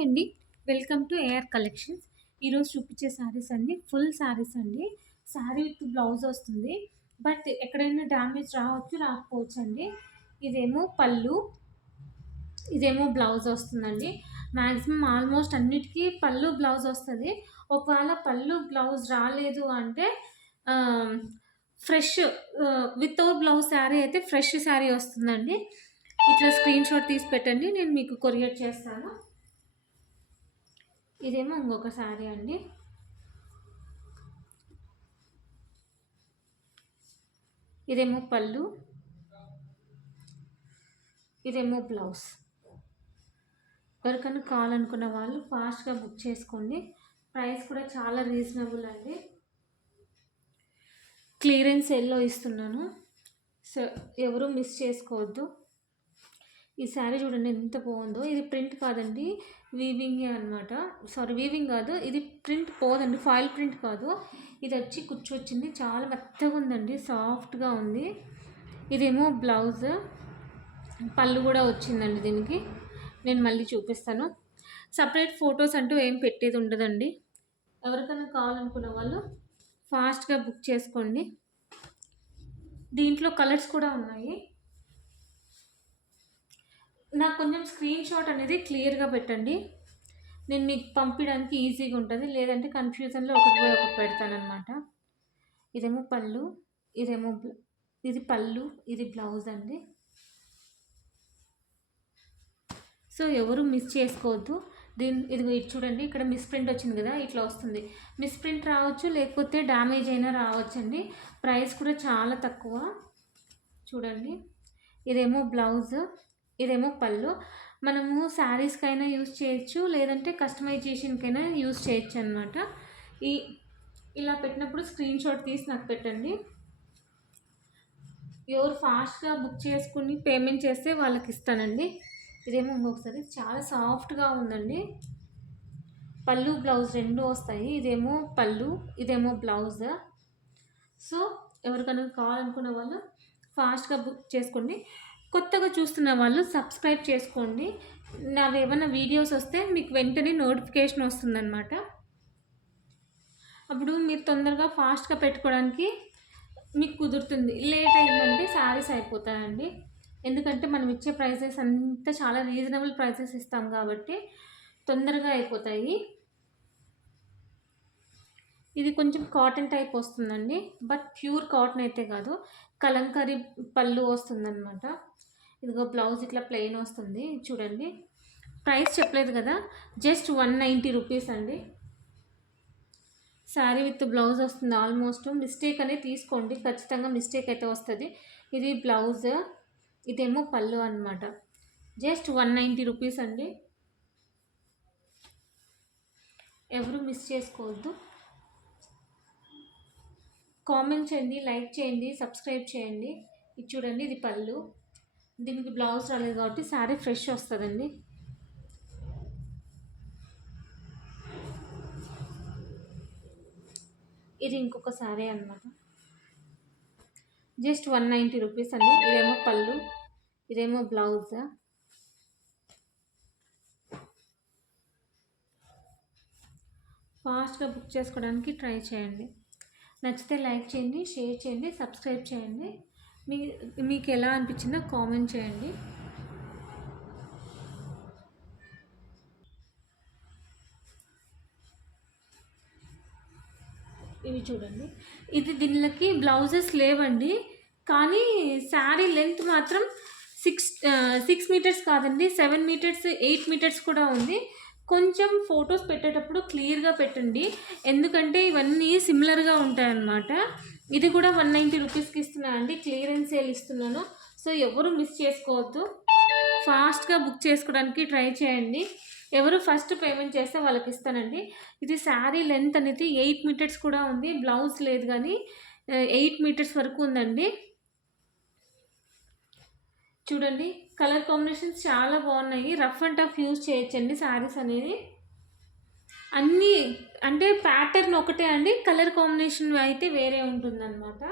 Hi అండి. Welcome to AR collections. ఈరోజు చూపించే శారీస్ అండి ఫుల్ శారీస్ అండి. శారీ విత్ బ్లౌజ్ వస్తుంది. బట్ ఎక్కడైనా డ్యామేజ్ రావచ్చు, రాకపోవచ్చు అండి. ఇదేమో పళ్ళు, ఇదేమో బ్లౌజ్ వస్తుందండి. మ్యాక్సిమం ఆల్మోస్ట్ అన్నిటికీ పళ్ళు, బ్లౌజ్ వస్తుంది. ఒకవేళ పళ్ళు, బ్లౌజ్ రాలేదు అంటే ఫ్రెష్ వితౌట్ బ్లౌజ్ శారీ అయితే ఫ్రెష్ శారీ వస్తుందండి. ఇట్లా స్క్రీన్ షాట్ తీసి పెట్టండి, నేను మీకు కొరియర్ చేస్తాను. ఇదేమో ఇంకొక శారీ అండి. ఇదేమో పళ్ళు, ఇదేమో బ్లౌజ్. ఎవరికైనా కావాలనుకున్న వాళ్ళు ఫాస్ట్గా బుక్ చేసుకోండి. ప్రైస్ కూడా చాలా రీజనబుల్ అండి. క్లియరెన్స్ సేల్లో ఇస్తున్నాను, సో ఎవరు మిస్ చేసుకోవద్దు. ఈ శారీ చూడండి ఎంత బాగుందో. ఇది ప్రింట్ కాదండి, వీవింగే అనమాట. సారీ, వీవింగ్ కాదు, ఇది ప్రింట్ పోదండి, ఫాయిల్ ప్రింట్ కాదు. ఇది వచ్చి వచ్చింది, చాలా మెత్తగా ఉందండి, సాఫ్ట్గా ఉంది. ఇదేమో బ్లౌజ్, పళ్ళు కూడా వచ్చిందండి దీనికి. నేను మళ్ళీ చూపిస్తాను. సపరేట్ ఫొటోస్ అంటూ ఏం పెట్టేది ఉండదండి. ఎవరికైనా కావాలనుకున్న వాళ్ళు ఫాస్ట్గా బుక్ చేసుకోండి. దీంట్లో కలర్స్ కూడా ఉన్నాయి. నాకు కొంచెం స్క్రీన్ షాట్ అనేది క్లియర్గా పెట్టండి, నేను మీకు పంపించడానికి ఈజీగా ఉంటుంది. లేదంటే కన్ఫ్యూజన్లో ఒకటి పెడతానమాట. ఇదేమో పళ్ళు, ఇది పళ్ళు, ఇది బ్లౌజ్ అండి. సో ఎవరు మిస్ చేసుకోవద్దు. ఇది చూడండి, ఇక్కడ మిస్ ప్రింట్ వచ్చింది కదా, ఇట్లా వస్తుంది. మిస్ ప్రింట్ రావచ్చు, లేకపోతే డ్యామేజ్ అయినా రావచ్చండి. ప్రైస్ కూడా చాలా తక్కువ. చూడండి, ఇదేమో బ్లౌజ్, ఇదేమో పళ్ళు. మనము శారీస్కైనా యూజ్ చేయొచ్చు, లేదంటే కస్టమైజేషన్కైనా యూజ్ చేయొచ్చు అనమాట. ఇలా పెట్టినప్పుడు స్క్రీన్ షాట్ తీసి నాకు పెట్టండి. ఎవరు ఫాస్ట్గా బుక్ చేసుకుని పేమెంట్ చేస్తే వాళ్ళకి ఇస్తానండి. ఇదేమో ఇంకొకసారి చాలా సాఫ్ట్గా ఉందండి. పళ్ళు, బ్లౌజ్ రెండు వస్తాయి. ఇదేమో పళ్ళు, ఇదేమో బ్లౌజ్. సో ఎవరికైనా కావాలనుకున్న వాళ్ళు ఫాస్ట్గా బుక్ చేసుకోండి. కొత్తగా చూస్తున్న వాళ్ళు సబ్స్క్రైబ్ చేసుకోండి. నావి ఏమైనా వీడియోస్ వస్తే మీకు వెంటనే నోటిఫికేషన్ వస్తుందన్నమాట. అప్పుడు మీరు తొందరగా ఫాస్ట్గా పెట్టుకోవడానికి మీకు కుదురుతుంది. లేట్ అయిందంటే శారీస్ అయిపోతాయండి. ఎందుకంటే మనం ఇచ్చే ప్రైసెస్ అంతా చాలా రీజనబుల్ ప్రైసెస్ ఇస్తాం కాబట్టి తొందరగా అయిపోతాయి. ఇది కొంచెం కాటన్ టైప్ వస్తుందండి, బట్ ప్యూర్ కాటన్ అయితే కాదు, కలంకారీ పళ్ళు వస్తుందన్నమాట. ఇదిగో బ్లౌజ్ ఇట్లా ప్లెయిన్ వస్తుంది. చూడండి, ప్రైస్ చెప్పలేదు కదా, జస్ట్ 190 రూపీస్ అండి. శారీ విత్ బ్లౌజ్ వస్తుంది. ఆల్మోస్ట్ మిస్టేక్ అనేది తీసుకోండి, ఖచ్చితంగా మిస్టేక్ అయితే వస్తుంది. ఇది బ్లౌజ్, ఇదేమో పళ్ళు అనమాట. జస్ట్ 190 రూపీస్ అండి. ఎవరు మిస్ చేసుకోవద్దు. కామెంట్ చేయండి, లైక్ చేయండి, సబ్స్క్రైబ్ చేయండి. ఇది చూడండి, ఇది పళ్ళు, దీనికి బ్లౌజ్ రాలేదు కాబట్టి శారీ ఫ్రెష్ వస్తుందండి. ఇది ఇంకొక శారీ అనమాట. జస్ట్ 190 రూపీస్ అండి. ఇదేమో పళ్ళు, ఇదేమో బ్లౌజ్. ఫాస్ట్గా బుక్ చేసుకోవడానికి ట్రై చేయండి. నచ్చితే లైక్ చేయండి, షేర్ చేయండి, సబ్స్క్రైబ్ చేయండి. మీకు ఎలా అనిపించిందో కామెంట్ చేయండి. ఇవి చూడండి, ఇది దీనికి బ్లౌజెస్ లేవండి, కానీ శారీ లెంత్ మాత్రం 6 మీటర్స్ కాదండి, 7 మీటర్స్, 8 మీటర్స్ కూడా ఉంది. కొంచెం ఫొటోస్ పెట్టేటప్పుడు క్లియర్గా పెట్టండి, ఎందుకంటే ఇవన్నీ సిమిలర్గా ఉంటాయన్నమాట. ఇది కూడా 190 రూపీస్కి ఇస్తున్నాను అండి, క్లియరెన్స్ సేల్ ఇస్తున్నాను. సో ఎవరు మిస్ చేసుకోవద్దు, ఫాస్ట్గా బుక్ చేసుకోవడానికి ట్రై చేయండి. ఎవరు ఫస్ట్ పేమెంట్ చేస్తే వాళ్ళకి ఇస్తానండి. ఇది శారీ లెంత్ అనేది 8 మీటర్స్ కూడా ఉంది, బ్లౌజ్ లేదు కానీ 8 మీటర్స్ వరకు ఉందండి. చూడండి, కలర్ కాంబినేషన్స్ చాలా బాగున్నాయి. రఫ్ అండ్ టఫ్ యూజ్ చేయొచ్చండి శారీస్ అనేది. అన్నీ అంటే ప్యాటర్న్ ఒకటే అండి, కలర్ కాంబినేషన్ అయితే వేరే ఉంటుందన్నమాట.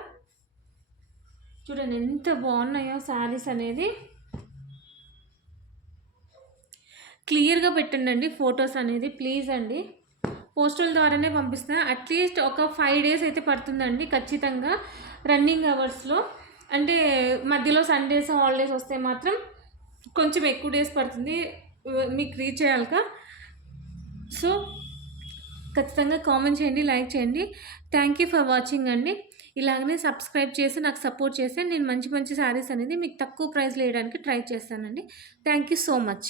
చూడండి ఎంత బాగున్నాయో శారీస్ అనేది. క్లియర్‌గా పెట్టండండి ఫోటోస్ అనేది ప్లీజ్ అండి. పోస్టల్ ద్వారానే పంపిస్తా. అట్‌లీస్ట్ ఒక 5 డేస్ అయితే పడుతుందండి ఖచ్చితంగా రన్నింగ్ అవర్స్‌లో. అంటే మధ్యలో సండేస్, హాలిడేస్ వస్తే మాత్రం కొంచెం ఎక్కువ డేస్ పడుతుంది మీకు రీచ్ అయ్యాక. సో ఖచ్చితంగా కామెంట్ చేయండి, లైక్ చేయండి. థ్యాంక్ యూ ఫర్ వాచింగ్ అండి. ఇలాగనే సబ్స్క్రైబ్ చేసి నాకు సపోర్ట్ చేస్తే నేను మంచి మంచి శారీస్ అనేది మీకు తక్కువ ప్రైస్‌లో ఇయడానికి ట్రై చేస్తానండి. Thank you so much.